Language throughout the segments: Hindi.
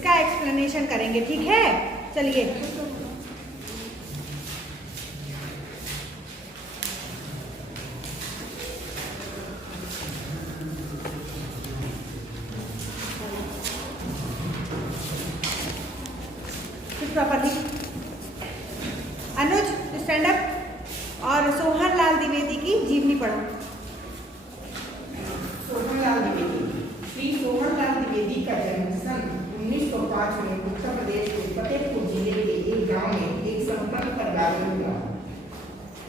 इसका एक्सप्लेनेशन करेंगे, ठीक है। चलिए प्रॉपर्ली अनुज स्टैंड अप और सोहन लाल द्विवेदी की जीवनी पढ़ो। सोहन लाल द्विवेदी। श्री सोहन लाल द्विवेदी का जन्म सन 1905 में उत्तर प्रदेश के फतेहपुर जिले के एक गांव में एक संपन्न परिवार में हुआ।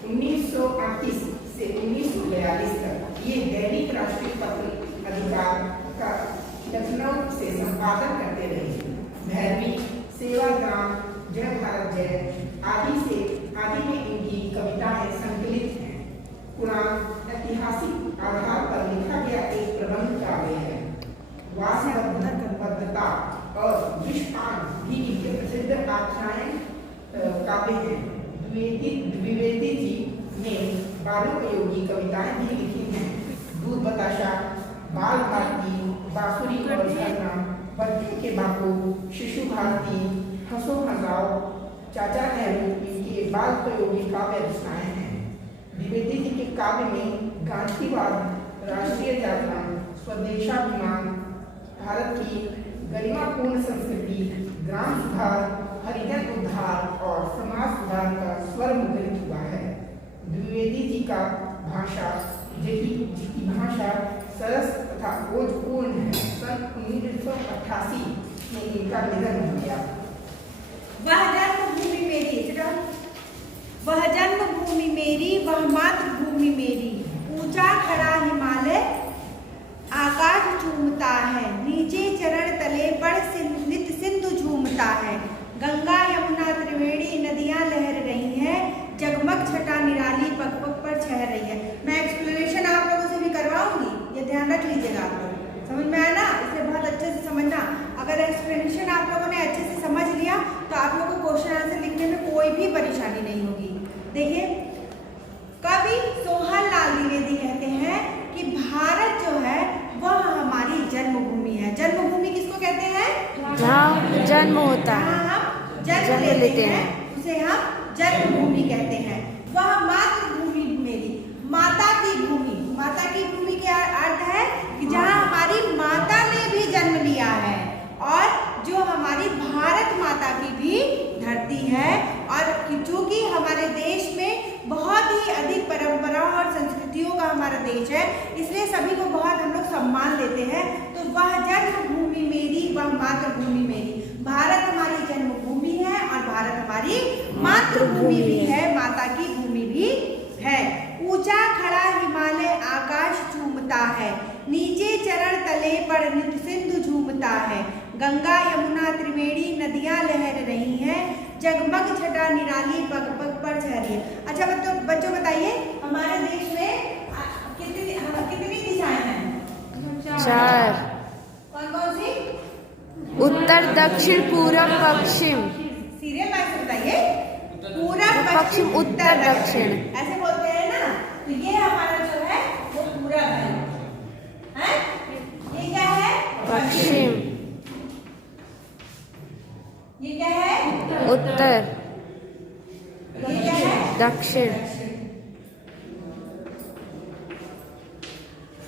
1938 से 1942 तक ये दैनिक राष्ट्रीय पत्र अधिकार का लखनऊ से संपादन करते रहे। भैरवी, सेवाग्राम, जय भारत जय आदि में इनकी कविताएं संकलित हैं। पुराण ऐतिहासिक आधार पर लिखा गया एक प्रबंध काव्य है। वासनाबद्धता और विषपान भी इनके प्रसिद्ध आख्यान काव्य हैं। द्विवेदी जी ने बालोपयोगी कविताएं भी लिखी हैं। दूध बताशा, बाल भारती, बांसुरी और झरना, बच्चों के बापू, शिशु भारती, हंसो हंसाओ, चाचा नेहरू इनके बाल प्रयोगी काव्य रचनाएं हैं। द्विवेदी जी के काव्य में गांधीवाद, राष्ट्रीय जागरण, स्वदेशाभिमान, भारत की गरिमापूर्ण संस्कृति, ग्राम सुधार, हरिजन उद्धार और समाज सुधार का स्वर मुद्रित हुआ है। द्विवेदी जी का भाषा सरस तथा ओजपूर्ण है। सन 1988 में इनका निधन हो गया। वह जन्मभूमि मेरी, वह जन्मभूमि मेरी, वह मातृभूमि मेरी, ऊंचा खड़ा हिमालय आकाश चूमता है, नीचे चरण तले पर नित सिंधु झूमता है, गंगा यमुना त्रिवेणी नदियां लहर रही हैं, जगमग छटा निराली पग पग पर छह रही है। मैं एक्सप्लेनेशन आप लोगों से भी करवाऊंगी, ये ध्यान रख लीजिएगा। आप लोग समझ में आया ना, इसलिए बहुत अच्छे से समझना। अगर एक्सप्लेनेशन आप लोगों ने अच्छे से समझ लिया तो आप लोगों को क्वेश्चन आंसर लिखने में कोई भी परेशानी नहीं होगी। देखिए, कवि सोहन लाल द्विवेदी कहते हैं कि भारत जो है वह हमारी जन्मभूमि है। जन्मभूमि किसको कहते हैं? जहाँ जन्म होता है, हम जन्म लेते हैं उसे हम जन्मभूमि कहते हैं। वह मातृभूमि मेरी, माता की भूमि। माता की भूमि का अर्थ है कि जहाँ हमारी माता ने भी जन्म लिया है और जो हमारी भारत माता की भी धरती है। और चूंकि हमारे देश में बहुत ही अधिक परंपराओं और संस्कृतियों का हमारा देश है, इसलिए सभी को बहुत हम लोग सम्मान देते हैं। तो वह जन्मभूमि मेरी, वह मातृभूमि मेरी। भारत हमारी जन्मभूमि है और भारत हमारी मातृभूमि भी है, माता की भूमि भी है। ऊंचा खड़ा हिमालय आकाश चूमता है, नीचे चरण तले पर नित सिंधु झूमता है, गंगा यमुना त्रिवेणी नदियां लहर रही हैं, जगमग छटा निराली पग पग पर छह रही है। अच्छा बच्चों बताइए, हमारे देश में कितनी दिशाएं हैं? 4। कौन कौन सी? उत्तर, दक्षिण, पूरब, पश्चिम। सीरियल वाइज बताइए। पूरब, पश्चिम, उत्तर, दक्षिण। ऐसे बोलते हैं ना। तो ये हमारा जो है वो पूरब है, हैं? ये क्या है? पश्चिम। ये क्या है? उत्तर। ये क्या है? दक्षिण।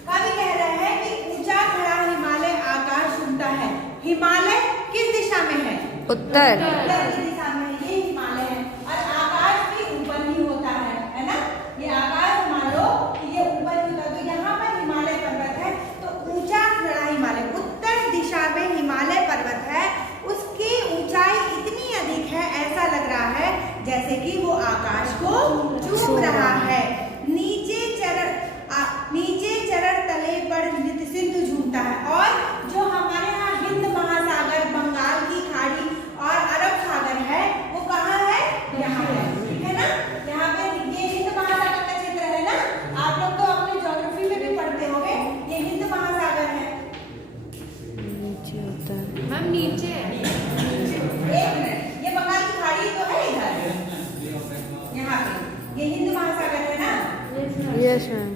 कवि कह रहे हैं कि ऊंचा खड़ा हिमालय आकाश चूमता है। हिमालय किस दिशा में है? उत्तर। उत्तर की दिशा में ये हिमालय है। और आकाश भी ऊपर ही होता है ना। ये आकाश मान लो कि ये ऊपर ही होता है। तो यहाँ पर हिमालय पर्वत है, तो ऊंचा खड़ा हिमालय, उत्तर दिशा में हिमालय पर्वत है। उसकी ऊंचाई इतनी अधिक है, ऐसा लग रहा है जैसे कि वो आकाश को चूम रहा है। नीचे चरण तले पर नित सिंधु झूमता है। और जो हमारे यहाँ हिंद महासागर, बंगाल की खाड़ी और अरब सागर है, वो कहाँ है? यहाँ है, ठीक है ना। यहाँ पे ये हिंद महासागर का क्षेत्र है ना। आप लोग तो अपनी ज्योग्राफी में भी पढ़ते होंगे, ये हिंद महासागर है। नीचे उत्तर, हम नीचे है। एक मिनट, ये बंगाल की खाड़ी तो है इधर, यहाँ पे ये हिंद महासागर है ना। Yes ma'am.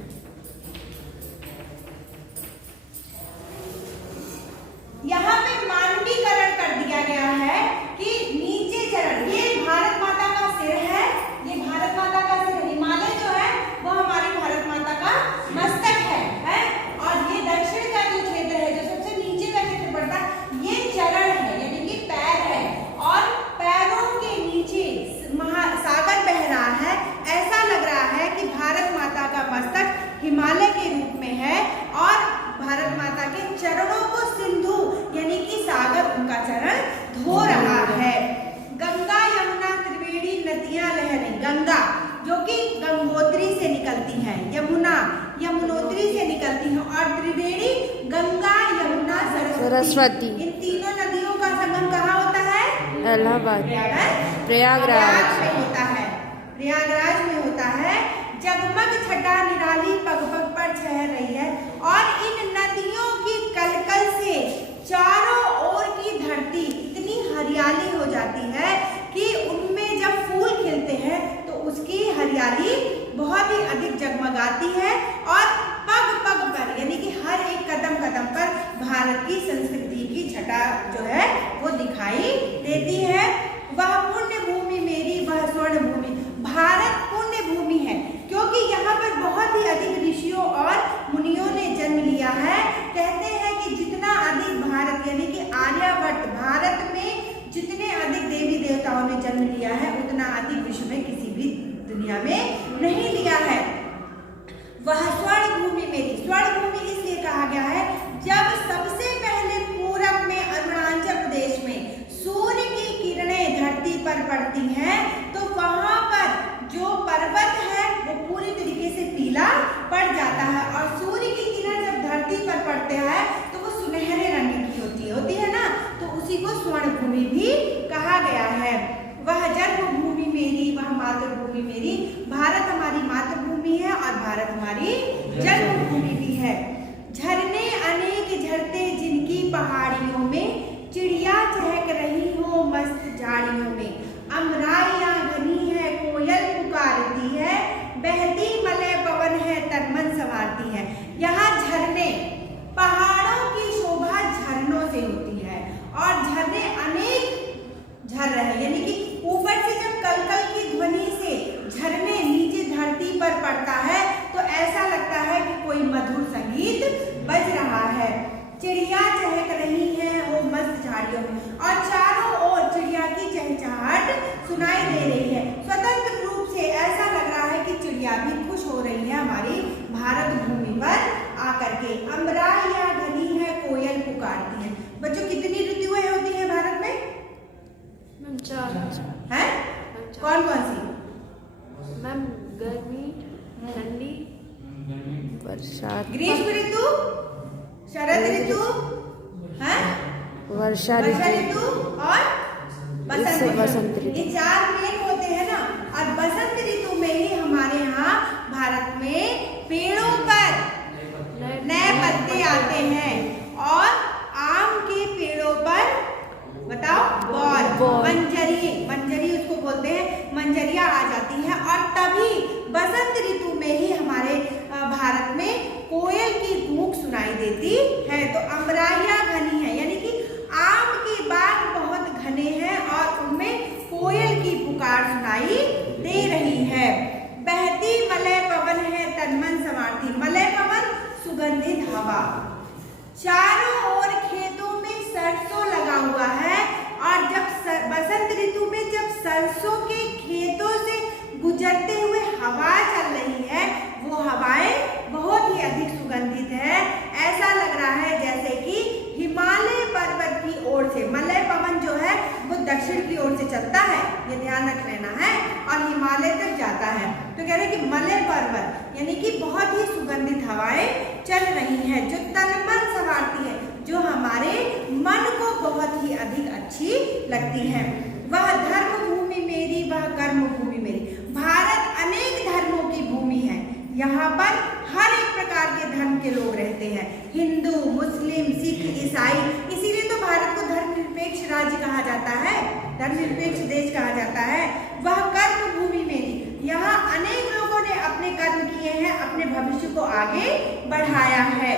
यहाँ पे मानवीकरण कर गया है कि नीचे चरण, ये भारत माता का सिर है, ये भारत माता का सिर, हिमालय जो है वो हमारी भारत माता का मस्तक है? और ये दक्षिण का जो क्षेत्र है, जो सबसे नीचे का क्षेत्र पड़ता है, ये चरण है यानी कि पैर है, और पैरों के नीचे महासागर बह रहा है। ऐसा लग रहा है कि भारत माता का मस्तक हिमालय के रूप में है और भारत माता के चरणों को सिंधु यानी कि सागर उनका चरण धो रहा है। गंगा यमुना त्रिवेणी नदियां लहरें, गंगा जो कि गंगोत्री से निकलती हैं, यमुना यमुनोत्री से निकलती हैं, और त्रिवेणी गंगा यमुना सरस्वती। इन तीनों नदियों का संगम कहाँ होता है? इलाहाबाद, प्रयागराज में होता है, प्रयागराज में होता है। जगमग छटा निराली पग पग पर छह रही है, और इन नदियों की कलकल से चारों ओर की धरती इतनी हरियाली हो जाती है कि उनमें जब फूल खिलते हैं तो उसकी हरियाली बहुत ही अधिक जगमगाती है, और पग पग पर यानी कि हर एक कदम कदम पर भारत की संस्कृति की छटा जो है वो दिखाई देती है। वह पुण्य भूमि मेरी, वह स्वर्ण भूमि, भारत पुण्य भूमि है क्योंकि यहाँ पर बहुत ही अधिक ऋषियों और मुनियों ने जन्म लिया है। कहते हैं कि जितना अधिक भारत यानी कि आर्यभट्ट भारत में जितने अधिक देवी देवताओं ने जन्म लिया है उतना अधिक विश्व में किसी भी दुनिया में नहीं लिया है। वह स्वर्ण भूमि मेरी, स्वर्ण भूमि इसलिए कहा गया है जब सबसे पहले पूरब में अरुणाचल प्रदेश में सूर्य की किरणें धरती पर पड़ती हैं तो वहां पर जो पर्वत है वो पूरी तरीके से पीला पड़ जाता है, और सूर्य की किरण जब धरती पर पड़ते हैं तो वो सुनहरे रंग की होती है ना, तो उसी को स्वर्ण भूमि भी कहा गया है। वह जन्मभूमि मेरी, वह मातृभूमि मेरी, भारत हमारी मातृभूमि है और भारत हमारी जन्मभूमि भी है। झरने अनेक झरते जिनकी पहाड़ियों में, चिड़िया चहक रही हो मस्त झाड़ियों में, अमराइयां घनी है कोयल पुकारती है, बहती मलय पवन है तन मन संवारती है। यहाँ झरने, पहाड़ों की शोभा झरनों से होती है, और झरने अनेक झर रहे यानी कि ऊपर से जब कलकल की ध्वनि से झरने नीचे धरती पर पड़ता है तो ऐसा लगता है कि कोई मधुर संगीत बज रहा है। चिड़िया चहक रही है वो मस्त झाड़ियों में, और चारों ओर चिड़िया की चहचहाहट सुनाई दे रही है। स्वतंत्र रूप से ऐसा लग रहा है कि चिड़िया भी खुश हो रही है हमारी भारत भूमि पर आकर के। अमराइयां घनी है कोयल पुकारती है। बच्चों कितनी ऋतुएं होती है भारत में? है कौन कौन सी? मैम गर्मी, ठंडी, बरसात, ग्रीष्म ऋतु, शरद ऋतु, है वर्षा ऋतु और बसंत ऋतु। ये चार मेन होते हैं ना, और बसंत ऋतु में ही हमारे यहाँ भारत में पेड़ों पर नए पत्ते आते हैं, और आम के पेड़ों पर बताओ मंजरी उसको बोलते हैं, मंजरियां आ जाती हैं, और तभी बसंत ऋतु में ही हमारे भारत में कोयल की कूक सुनाई देती है। तो अमराइयां घनी है यानी कि आम के बाग बहुत घने हैं और उनमें कोयल की पुकार सुनाई दे रही है। बहती मलय पवन है तन मन संवारती, मलय पवन सुगंधित हवा। चारों ओर खेतों में सरसों लगा हुआ है, और जब बसंत ऋतु में जब सरसों के खेतों से गुजरते हुए हवा चल रही है वो हवाएं बहुत ही अधिक सुगंधित है। ऐसा लग रहा है जैसे कि हिमालय पर्वत की ओर से, मलय पवन जो है वो दक्षिण की ओर से चलता है, ये ध्यान रख लेना है, और हिमालय तक जाता है। तो कह रहे हैं कि मलय पर्वत यानी कि बहुत ही सुगंधित हवाएं चल रही हैं जो तन मन संवारती है, जो हमारे मन को बहुत ही अधिक अच्छी लगती है। वह धर्म भूमि मेरी, वह कर्म भूमि मेरी। भारत अनेक धर्मों की भूमि है, यहाँ पर हर एक प्रकार के धर्म के लोग रहते हैं, हिंदू, मुस्लिम, सिख, ईसाई। इसीलिए तो भारत को धर्मनिरपेक्ष राज्य कहा जाता है, धर्मनिरपेक्ष देश कहा जाता है। वह कर्म भूमि मेरी, यहाँ अनेक लोगों ने अपने कर्म किए हैं, अपने भविष्य को आगे बढ़ाया है।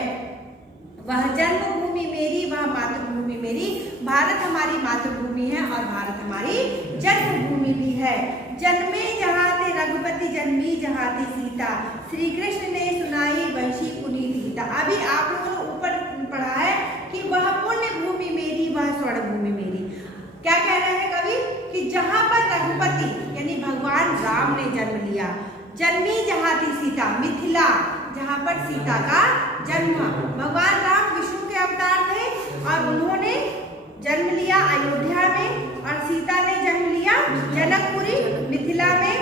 वह जन्मभूमि मेरी, वह मातृभूमि मेरी, भारत हमारी मातृभूमि है और भारत हमारी जन्मभूमि भी है। जन्मे जहाँ ते रघुपति, जन्मी जहाँ ते सीता, श्री कृष्ण ने सुनाई वंशी पुनीत गीता। अभी आप लोगों ने ऊपर पढ़ा है कि वह पुण्य भूमि मेरी, वह स्वर्ण भूमि मेरी। क्या कह रहे हैं कवि कि जहाँ पर रघुपति यानी भगवान राम ने जन्म लिया, जन्मी जहाँ थी सीता, मिथिला जहाँ पर सीता का जन्म। भगवान राम विष्णु के अवतार थे और उन्होंने जन्म लिया अयोध्या में और सीता ने जन्म लिया जनकपुरी मिथिला में।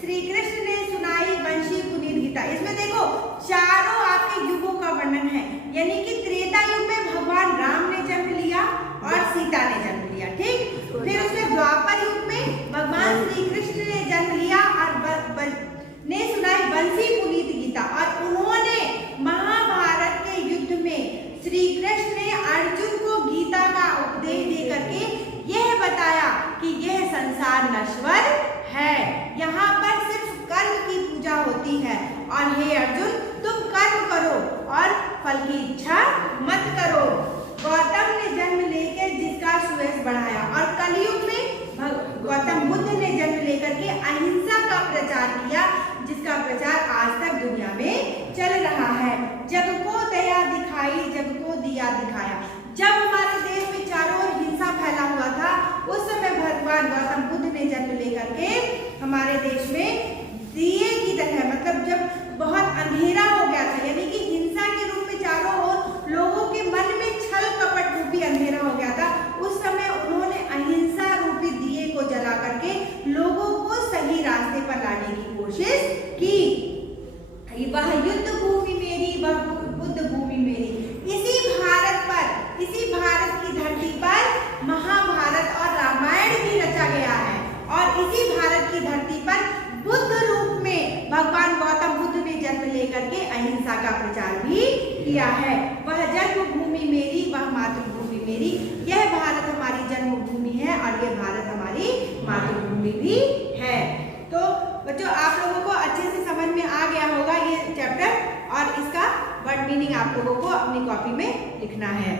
श्री कृष्ण ने सुनाई वंशी पुनीत गीता। इसमें देखो चारों आपके युगों का वर्णन है, यानी कि त्रेता युग में भगवान राम ने जन्म लिया और सीता ने जन्म लिया, ठीक। फिर उसमें द्वापर युग में भगवान श्री कृष्ण ने जन्म लिया और ने सुनाई वंशी पुनीत गीता। और उन्होंने महाभारत के युद्ध में श्री कृष्ण ने अर्जुन को गीता का उपदेश दे करके यह बताया कि यह संसार नश्वर है, यहाँ पर सिर्फ कर्म की पूजा होती है और हे अर्जुन तुम कर्म करो और फल की इच्छा मत करो। गौतम ने जन्म लेकर जिसका सुयश बढ़ाया और कलयुग में गौतम बुद्ध ने जन्म लेकर के अहिंसा का प्रचार किया, जिसका प्रचार आज तक दुनिया में चल रहा है। जग को दया दिखाई, जग को दिया दिखाया। जब हमारे देश में चारों ओर हिंसा फैला हुआ था, उस समय भगवान गौतम बुद्ध ने जन्म लेकर के हमारे देश में दिए की तरह, मतलब जब बहुत अंधेरा हो गया था, यानी कि हिंसा के रूप में चारों ओर लोगों के मन में छल कपट रूपी अंधेरा हो गया था, उस समय उन्होंने अहिंसा रूपी दिए को जला करके लोगों को सही रास्ते पर लाने की कोशिश की। वह युद्ध भूमि मेरी, वह बुद्ध भूमि मेरी। इसी भारत पर, इसी भारत की धरती पर महाभारत और रामायण भी रचा गया है और इसी भारत की धरती पर बुद्ध रूप में भगवान गौतम बुद्ध ने जन्म लेकर के अहिंसा का प्रचार भी किया है। वह जन्मभूमि मेरी, वह मातृभूमि मेरी। यह भारत हमारी जन्मभूमि है और यह भारत हमारी मातृभूमि भी है। तो बच्चों आप लोगों को अच्छे से समझ में आ गया होगा ये चैप्टर और इसका वर्ड मीनिंग आप लोगों को अपनी कॉपी में लिखना है।